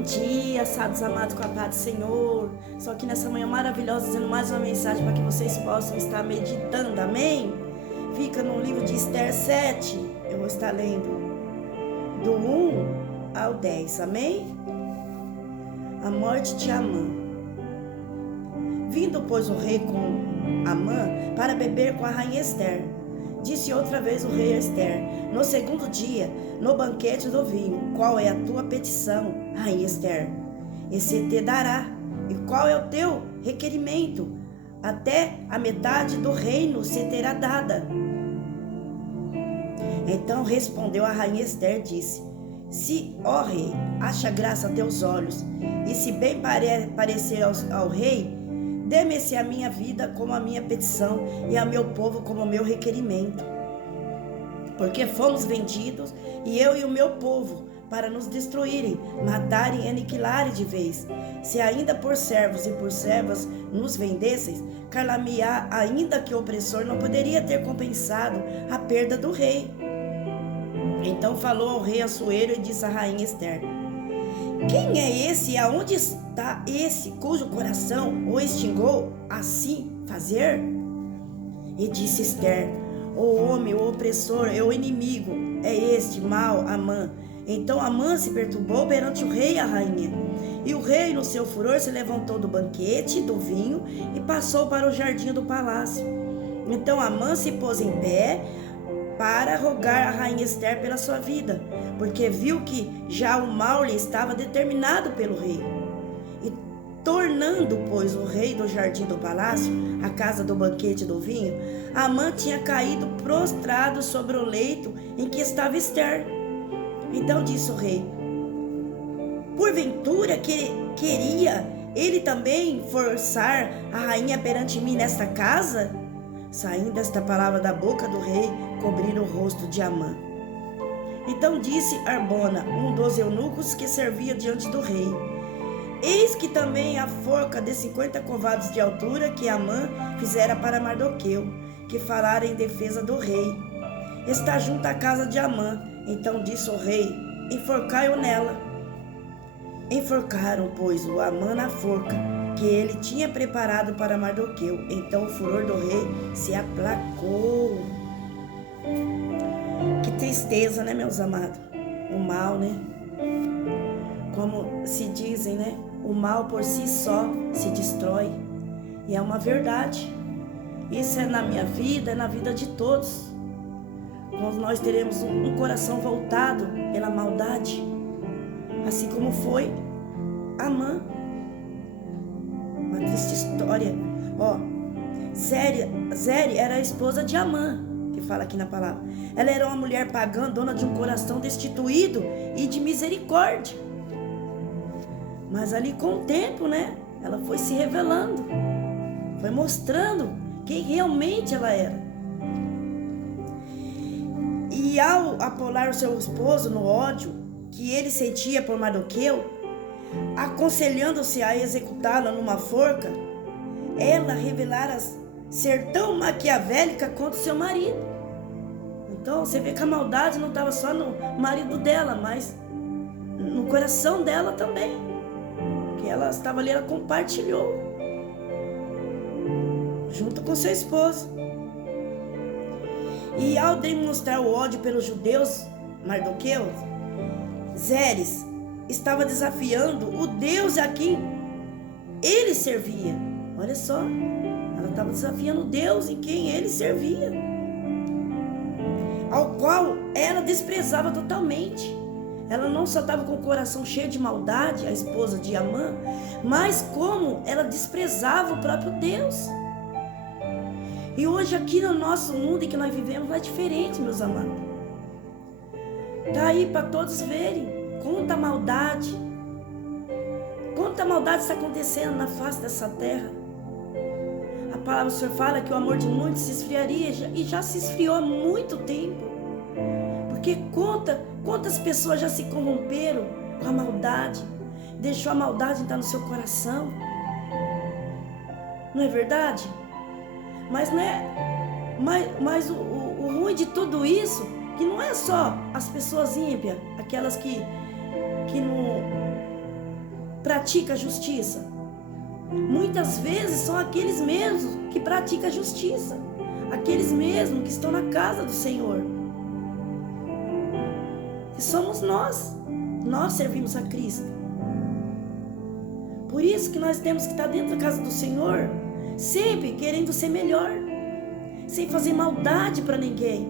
Bom dia, sábios amados, com a paz do Senhor. Estou aqui nessa manhã maravilhosa, dizendo mais uma mensagem para que vocês possam estar meditando, amém? Fica no livro de Esther 7, eu vou estar lendo do 1 ao 10, amém? A morte de Amã. Vindo, pois, o rei com Amã para beber com a rainha Esther, disse outra vez o rei a Esther, no segundo dia, no banquete do vinho: qual é a tua petição, rainha Esther? E se te dará. E qual é o teu requerimento? Até a metade do reino se terá dada. Então respondeu a rainha Esther, disse: se, ó rei, acha graça a teus olhos, e se bem parecer ao rei, dê-me-se a minha vida como a minha petição, e a meu povo como o meu requerimento. Porque fomos vendidos, e eu e o meu povo, para nos destruírem, matarem e aniquilarem de vez. Se ainda por servos e por servas nos vendesseis, car-me-á ainda que o opressor não poderia ter compensado a perda do rei. Então falou ao rei Assuero e disse à rainha Esther: quem é esse e aonde está esse cujo coração o extingou assim fazer? E disse Esther: o homem, o opressor, o inimigo, é este mau Amã. Então Amã se perturbou perante o rei e a rainha. E o rei, no seu furor, se levantou do banquete, do vinho, e passou para o jardim do palácio. Então Amã se pôs em pé para rogar a rainha Esther pela sua vida, porque viu que já o mal lhe estava determinado pelo rei. E tornando, pois, o rei do jardim do palácio, a casa do banquete do vinho, Amã tinha caído prostrado sobre o leito em que estava Esther. Então disse o rei: porventura que queria ele também forçar a rainha perante mim nesta casa? Saindo esta palavra da boca do rei, cobriram o rosto de Amã. Então disse Arbona, um dos eunucos que servia diante do rei: eis que também a forca de 50 covados de altura que Amã fizera para Mardoqueu, que falara em defesa do rei, está junto à casa de Amã. Então disse o rei: enforcai-o nela. Enforcaram, pois, o Amã na forca que ele tinha preparado para Mardoqueu. Então o furor do rei se aplacou. Que tristeza, né, meus amados? O mal, né? Como se dizem, né? O mal por si só se destrói. E é uma verdade. Isso é na minha vida, é na vida de todos. Quando nós teremos um coração voltado pela maldade, assim como foi Amã. Uma triste história. Ó, Zere era a esposa de Amã, que fala aqui na palavra. Ela era uma mulher pagã, dona de um coração destituído e de misericórdia. Mas ali com o tempo, né, ela foi se revelando, foi mostrando quem realmente ela era. E ao apolar o seu esposo no ódio que ele sentia por Mardoqueu, aconselhando-se a executá-la numa forca, ela revelara ser tão maquiavélica quanto seu marido. Então você vê que a maldade não estava só no marido dela, mas no coração dela também. Que ela estava ali, ela compartilhou junto com seu esposo. E ao demonstrar o ódio pelos judeus, Mardoqueu, Zeres estava desafiando o Deus a quem ele servia. Olha só, ela estava desafiando o Deus em quem ele servia, ao qual ela desprezava totalmente. Ela não só estava com o coração cheio de maldade, a esposa de Amã, mas como ela desprezava o próprio Deus. E hoje aqui no nosso mundo em que nós vivemos não é diferente, meus amados. Está aí para todos verem quanta maldade está acontecendo na face dessa terra. A palavra do Senhor fala que o amor de muitos se esfriaria, e já se esfriou há muito tempo. Porque quantas pessoas já se corromperam com a maldade, deixou a maldade entrar no seu coração. Não é verdade? Mas, né, mas o ruim de tudo isso, que não é só as pessoas ímpias, aquelas que pratica a justiça? Muitas vezes são aqueles mesmos que praticam a justiça, aqueles mesmos que estão na casa do Senhor. E somos nós servimos a Cristo. Por isso que nós temos que estar dentro da casa do Senhor, sempre querendo ser melhor, sem fazer maldade para ninguém.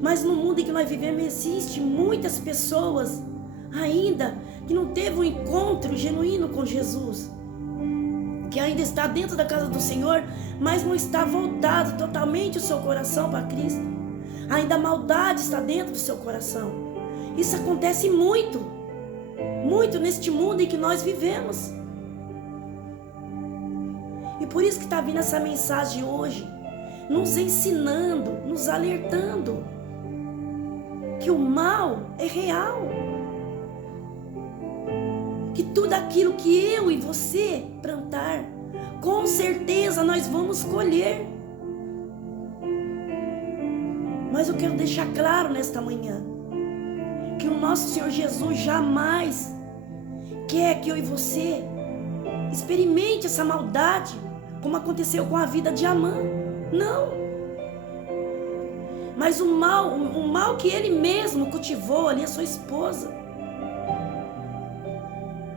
Mas no mundo em que nós vivemos, existe muitas pessoas ainda que não teve um encontro genuíno com Jesus, que ainda está dentro da casa do Senhor, mas não está voltado totalmente o seu coração para Cristo. Ainda a maldade está dentro do seu coração. Isso acontece muito neste mundo em que nós vivemos. E por isso que está vindo essa mensagem hoje, nos ensinando, nos alertando que o mal é real. Que tudo aquilo que eu e você plantar, com certeza nós vamos colher. Mas eu quero deixar claro nesta manhã que o nosso Senhor Jesus jamais quer que eu e você experimente essa maldade, como aconteceu com a vida de Amã. Não. Mas o mal que ele mesmo cultivou ali, a sua esposa.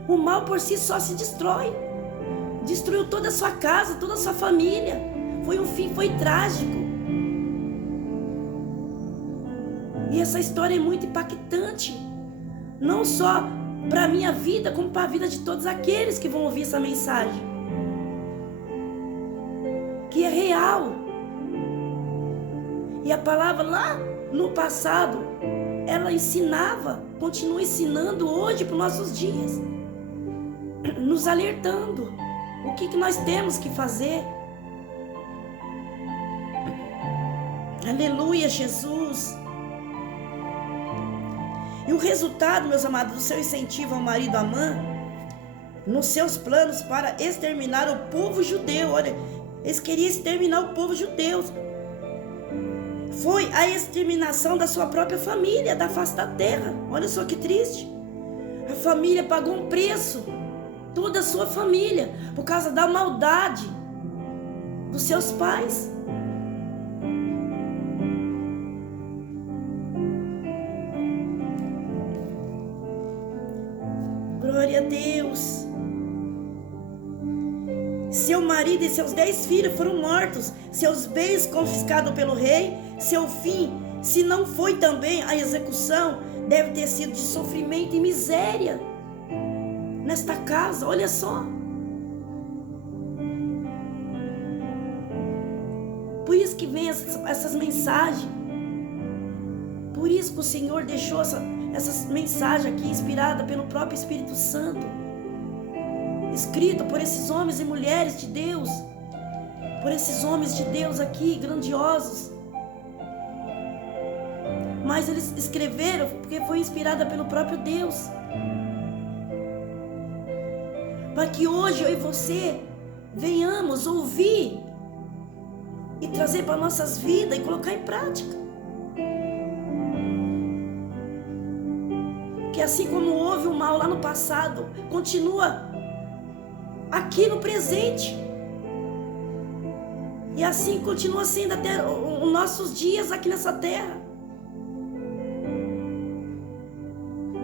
O mal por si só se destrói. Destruiu toda a sua casa, toda a sua família. Foi um fim, foi trágico. E essa história é muito impactante. Não só para a minha vida, como para a vida de todos aqueles que vão ouvir essa mensagem. Que é real. E a palavra lá no passado, ela ensinava, continua ensinando hoje para os nossos dias. Nos alertando o que nós temos que fazer. Aleluia, Jesus. E o resultado, meus amados, do seu incentivo ao marido Amã, nos seus planos para exterminar o povo judeu, olha, eles queriam exterminar o povo judeu, foi a exterminação da sua própria família, da face da terra. Olha só que triste. A família pagou um preço, toda a sua família, por causa da maldade dos seus pais. Glória a Deus. Seu marido e seus 10 filhos foram mortos, seus bens confiscados pelo rei. Seu fim, se não foi também a execução, deve ter sido de sofrimento e miséria nesta casa. Olha só. Por isso que vem essas mensagens. Por isso que o Senhor deixou essas mensagens aqui, inspirada pelo próprio Espírito Santo, escrita por esses homens e mulheres de Deus, por esses homens de Deus aqui, grandiosos. Mas eles escreveram porque foi inspirada pelo próprio Deus, para que hoje eu e você venhamos ouvir e trazer para nossas vidas e colocar em prática. Que assim como houve o mal lá no passado, continua aqui no presente. E assim continua sendo até os nossos dias aqui nessa terra.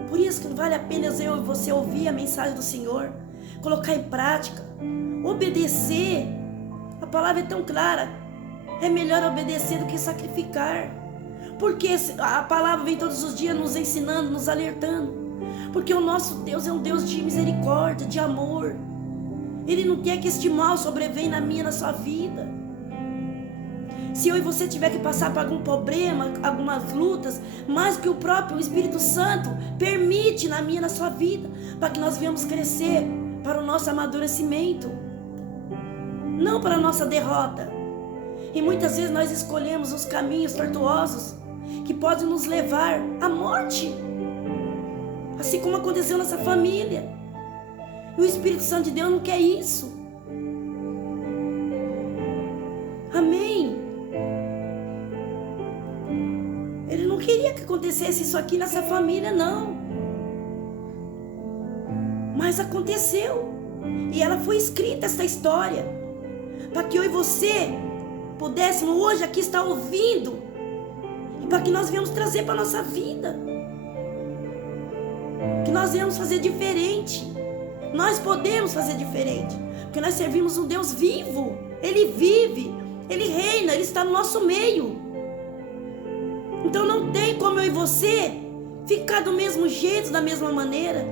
Por isso que vale a pena eu e você ouvir a mensagem do Senhor, colocar em prática, obedecer. A palavra é tão clara. É melhor obedecer do que sacrificar. Porque a palavra vem todos os dias nos ensinando, nos alertando. Porque o nosso Deus é um Deus de misericórdia, de amor. Ele não quer que este mal sobrevenha na minha, na sua vida. Se eu e você tiver que passar por algum problema, algumas lutas, mais que o próprio Espírito Santo permite na minha, na sua vida, para que nós venhamos crescer para o nosso amadurecimento, não para a nossa derrota. E muitas vezes nós escolhemos os caminhos tortuosos que podem nos levar à morte, assim como aconteceu nessa família. E o Espírito Santo de Deus não quer isso. Amém? Ele não queria que acontecesse isso aqui nessa família, não. Mas aconteceu. E ela foi escrita, essa história, para que eu e você pudéssemos hoje aqui estar ouvindo, e para que nós viemos trazer para a nossa vida, que nós viemos fazer diferente. Nós podemos fazer diferente, porque nós servimos um Deus vivo. Ele vive, Ele reina, Ele está no nosso meio. Então não tem como eu e você ficar do mesmo jeito, da mesma maneira.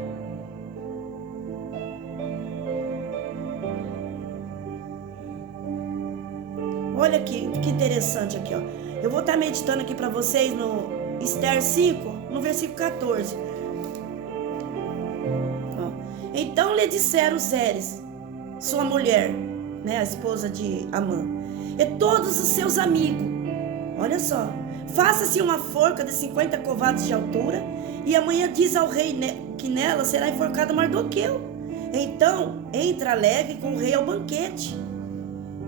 Olha aqui, que interessante aqui, ó. Eu vou estar meditando aqui para vocês no Esther 5, no versículo 14. Ó. Então lhe disseram Zeres, sua mulher, né, a esposa de Amã, e todos os seus amigos. Olha só. Faça-se uma forca de 50 covados de altura, e amanhã diz ao rei que nela será enforcado Mardoqueu. Então entra alegre com o rei ao banquete.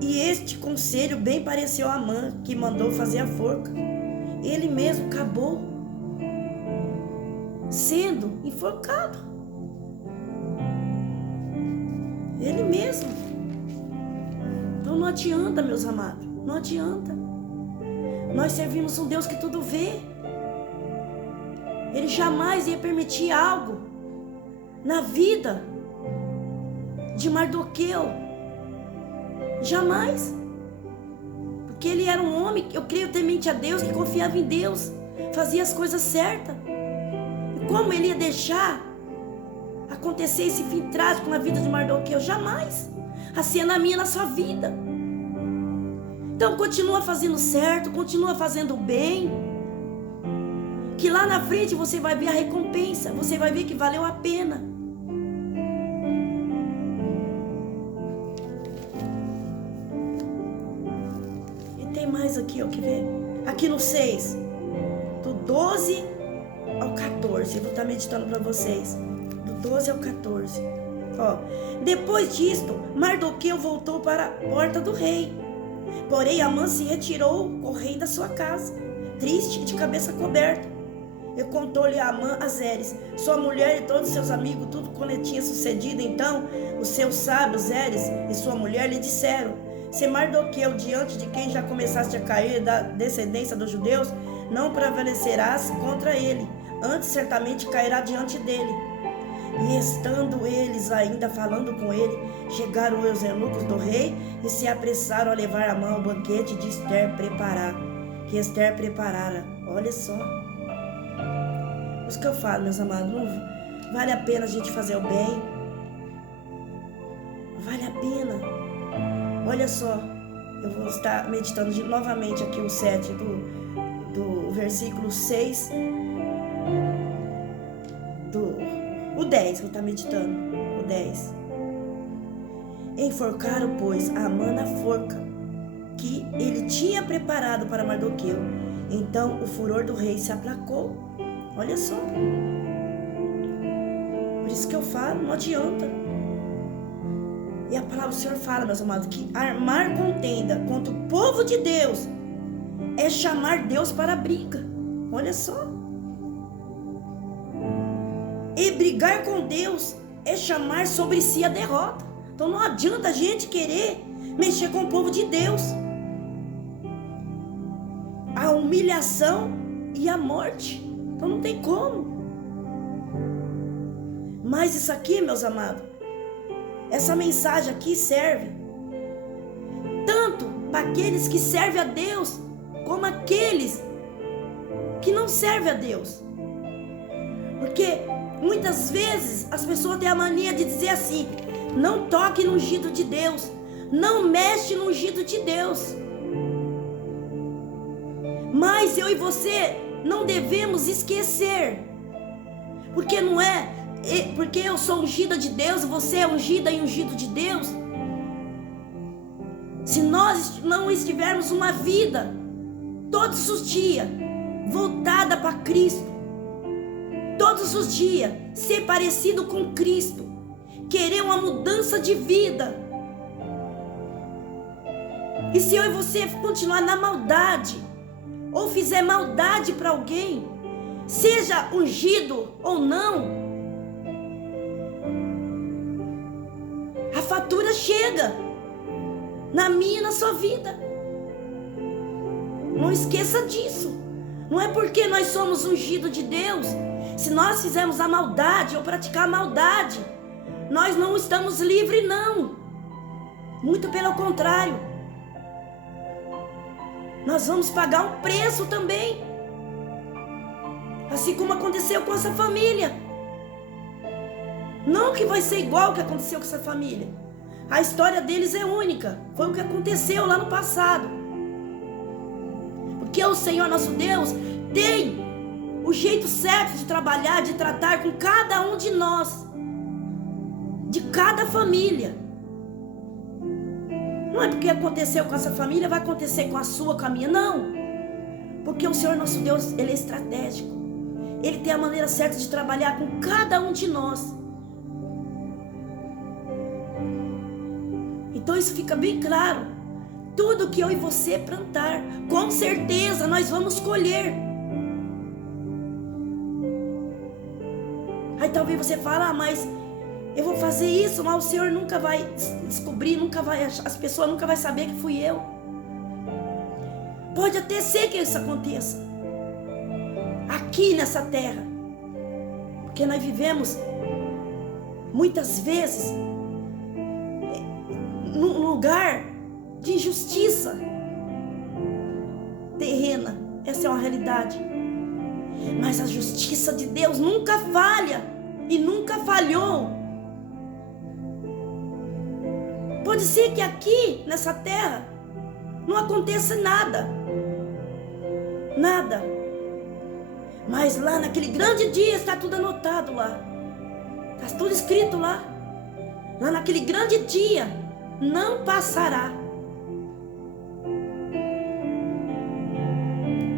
E este conselho bem pareceu a Amã, que mandou fazer a forca. Ele mesmo acabou sendo enforcado. Ele mesmo. Então não adianta, meus amados, não adianta. Nós servimos um Deus que tudo vê. Ele jamais ia permitir algo na vida de Mardoqueu. Jamais. Porque ele era um homem, eu creio, temente a Deus, que confiava em Deus, fazia as coisas certas. E como ele ia deixar acontecer esse fim trágico na vida de Mardoqueu? Jamais. Assim é na minha, na sua vida. Então continua fazendo certo, continua fazendo bem, que lá na frente você vai ver a recompensa, você vai ver que valeu a pena. E tem mais aqui, ó, que ver. Aqui no 6, do 12 ao 14, eu vou estar meditando para vocês, do 12 ao 14. Ó, depois disto, Mardoqueu voltou para a porta do rei. Porém, Amã se retirou correndo da sua casa, triste e de cabeça coberta. E contou-lhe a Amã a Zeres, sua mulher e todos seus amigos, tudo quando tinha sucedido. Então, os seus sábios, Zeres e sua mulher, lhe disseram: se Mardoqueu, diante de quem já começaste a cair da descendência dos judeus, não prevalecerás contra ele, antes certamente cairá diante dele. E estando eles ainda falando com ele, chegaram os eunucos do rei e se apressaram a levar Amã ao banquete de Esther que Esther preparara. Olha só. Isso que eu falo, meus amados, não vale a pena a gente fazer o bem. Vale a pena. Olha só, eu vou estar meditando novamente aqui o 7 do versículo 6 o 10, vou estar meditando, o 10. Enforcaram, pois, a Amã na forca que ele tinha preparado para Mardoqueu. Então o furor do rei se aplacou. Olha só. Por isso que eu falo, não adianta. E a palavra do Senhor fala, meus amados, que armar contenda contra o povo de Deus é chamar Deus para a briga. Olha só. E brigar com Deus é chamar sobre si a derrota. Então não adianta a gente querer mexer com o povo de Deus. A humilhação e a morte. Então não tem como. Mas isso aqui, meus amados, essa mensagem aqui serve tanto para aqueles que servem a Deus, como aqueles que não servem a Deus. Porque muitas vezes as pessoas têm a mania de dizer assim: não toque no ungido de Deus, não mexe no ungido de Deus. Mas eu e você não devemos esquecer, porque não é porque eu sou ungida de Deus e você é ungida e ungido de Deus. Se nós não estivermos uma vida todos os dias voltada para Cristo, todos os dias ser parecido com Cristo, querer uma mudança de vida, e se eu e você continuar na maldade, ou fizer maldade para alguém, seja ungido ou não, chega na minha e na sua vida. Não esqueça disso. Não é porque nós somos ungidos de Deus, se nós fizermos a maldade ou praticar a maldade, nós não estamos livres, não. Muito pelo contrário. Nós vamos pagar um preço também. Assim como aconteceu com essa família. Não que vai ser igual ao que aconteceu com essa família. A história deles é única. Foi o que aconteceu lá no passado. Porque o Senhor nosso Deus tem o jeito certo de trabalhar, de tratar com cada um de nós. De cada família. Não é porque aconteceu com essa família, vai acontecer com a sua, com a minha, não. Porque o Senhor nosso Deus, Ele é estratégico. Ele tem a maneira certa de trabalhar com cada um de nós. Então isso fica bem claro. Tudo que eu e você plantar, com certeza nós vamos colher. Aí talvez você fale, mas eu vou fazer isso, mas o Senhor nunca vai descobrir, nunca vai achar, as pessoas nunca vão saber que fui eu. Pode até ser que isso aconteça aqui nessa terra, porque nós vivemos muitas vezes num lugar de injustiça terrena. Essa é uma realidade. Mas a justiça de Deus nunca falha e nunca falhou. Pode ser que aqui nessa terra não aconteça nada. Nada. Mas lá naquele grande dia está tudo anotado lá. Está tudo escrito lá. Lá naquele grande dia não passará.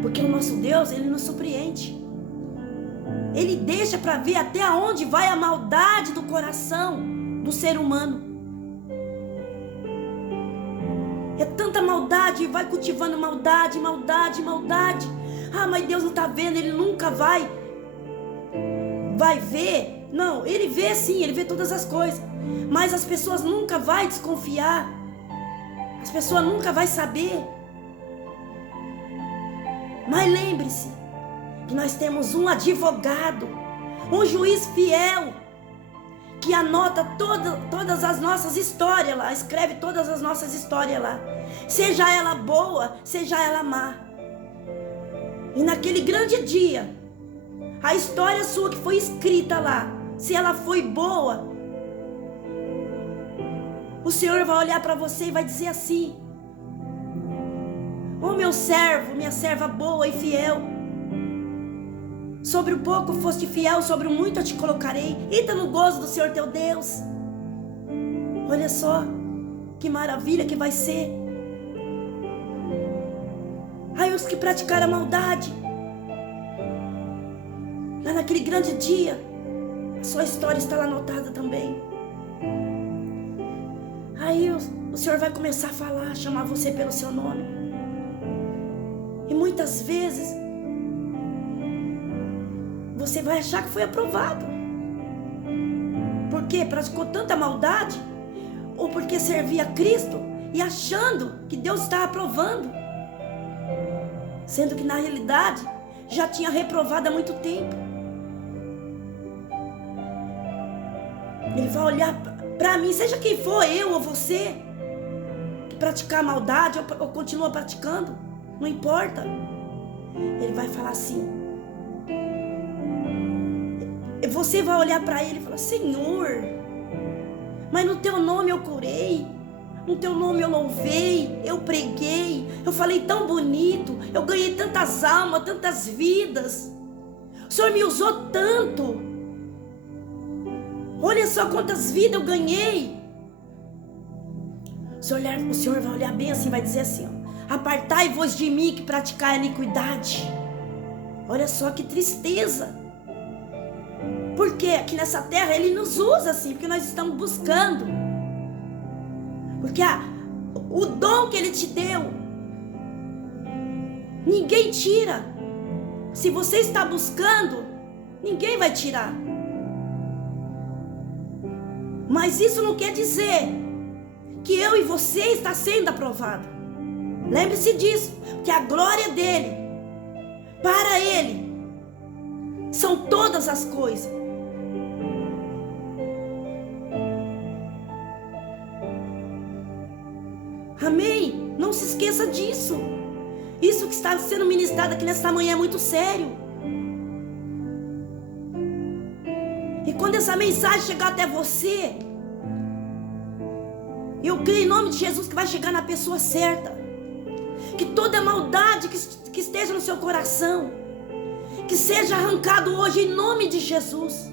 Porque o nosso Deus, Ele nos surpreende. Ele deixa para ver até onde vai a maldade do coração do ser humano. É tanta maldade, vai cultivando maldade, maldade, maldade. Ah, mas Deus não está vendo, Ele nunca vai ver. Não, Ele vê sim, Ele vê todas as coisas. Mas as pessoas nunca vão desconfiar. As pessoas nunca vão saber. Mas lembre-se que nós temos um advogado, um juiz fiel, que anota todas as nossas histórias lá, escreve todas as nossas histórias lá, seja ela boa, seja ela má. E naquele grande dia, a história sua que foi escrita lá, se ela foi boa, o Senhor vai olhar para você e vai dizer assim: ô meu servo, minha serva boa e fiel, sobre o pouco foste fiel, sobre o muito eu te colocarei. Entra no gozo do Senhor teu Deus. Olha só que maravilha que vai ser. Aí os que praticaram a maldade, lá naquele grande dia, a sua história está lá anotada também. Aí o Senhor vai começar a falar, chamar você pelo seu nome. E muitas vezes você vai achar que foi aprovado. Por quê? Praticou tanta maldade? Ou porque servia a Cristo e achando que Deus estava aprovando? Sendo que na realidade já tinha reprovado há muito tempo. Ele vai olhar para mim, seja quem for, eu ou você, que praticar maldade ou continua praticando, não importa. Ele vai falar assim. Você vai olhar para ele e falar: Senhor, mas no teu nome eu curei, no teu nome eu louvei, eu preguei, eu falei tão bonito, eu ganhei tantas almas, tantas vidas, o Senhor me usou tanto, olha só quantas vidas eu ganhei. O Senhor vai olhar bem assim, vai dizer assim: ó, apartai-vos de mim que praticai a iniquidade. Olha só que tristeza. Porque aqui nessa terra Ele nos usa assim, porque nós estamos buscando. Porque o dom que Ele te deu, ninguém tira. Se você está buscando, ninguém vai tirar. Mas isso não quer dizer que eu e você está sendo aprovado. Lembre-se disso, que a glória dele, para ele, são todas as coisas. Amém? Não se esqueça disso. Isso que está sendo ministrado aqui nesta manhã é muito sério. E quando essa mensagem chegar até você, eu creio em nome de Jesus que vai chegar na pessoa certa. Que toda maldade que esteja no seu coração, que seja arrancado hoje em nome de Jesus.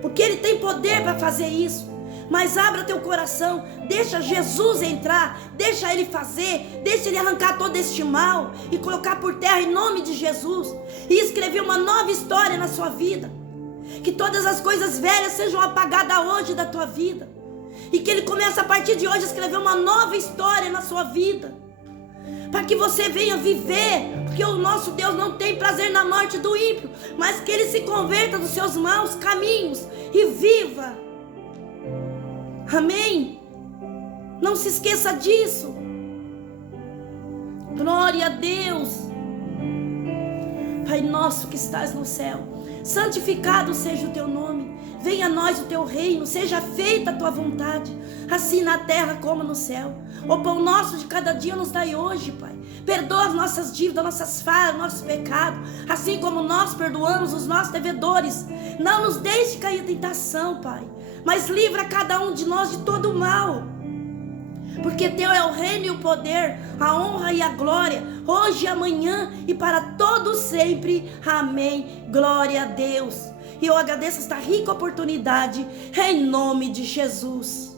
Porque Ele tem poder para fazer isso. Mas abra teu coração, deixa Jesus entrar, deixa Ele fazer, deixa Ele arrancar todo este mal e colocar por terra em nome de Jesus. E escrever uma nova história na sua vida. Que todas as coisas velhas sejam apagadas hoje da tua vida. E que Ele comece a partir de hoje a escrever uma nova história na sua vida. Para que você venha viver, porque o nosso Deus não tem prazer na morte do ímpio, mas que ele se converta dos seus maus caminhos e viva. Amém? Não se esqueça disso. Glória a Deus. Pai nosso que estás no céu, santificado seja o teu nome. Venha a nós o teu reino, seja feita a tua vontade, assim na terra como no céu. O pão nosso de cada dia nos dai hoje, Pai. Perdoa as nossas dívidas, nossas falhas, nossos pecados, assim como nós perdoamos os nossos devedores. Não nos deixe cair em tentação, Pai, mas livra cada um de nós de todo o mal. Porque teu é o reino e o poder, a honra e a glória, hoje e amanhã e para todos sempre. Amém. Glória a Deus. E eu agradeço esta rica oportunidade, em nome de Jesus.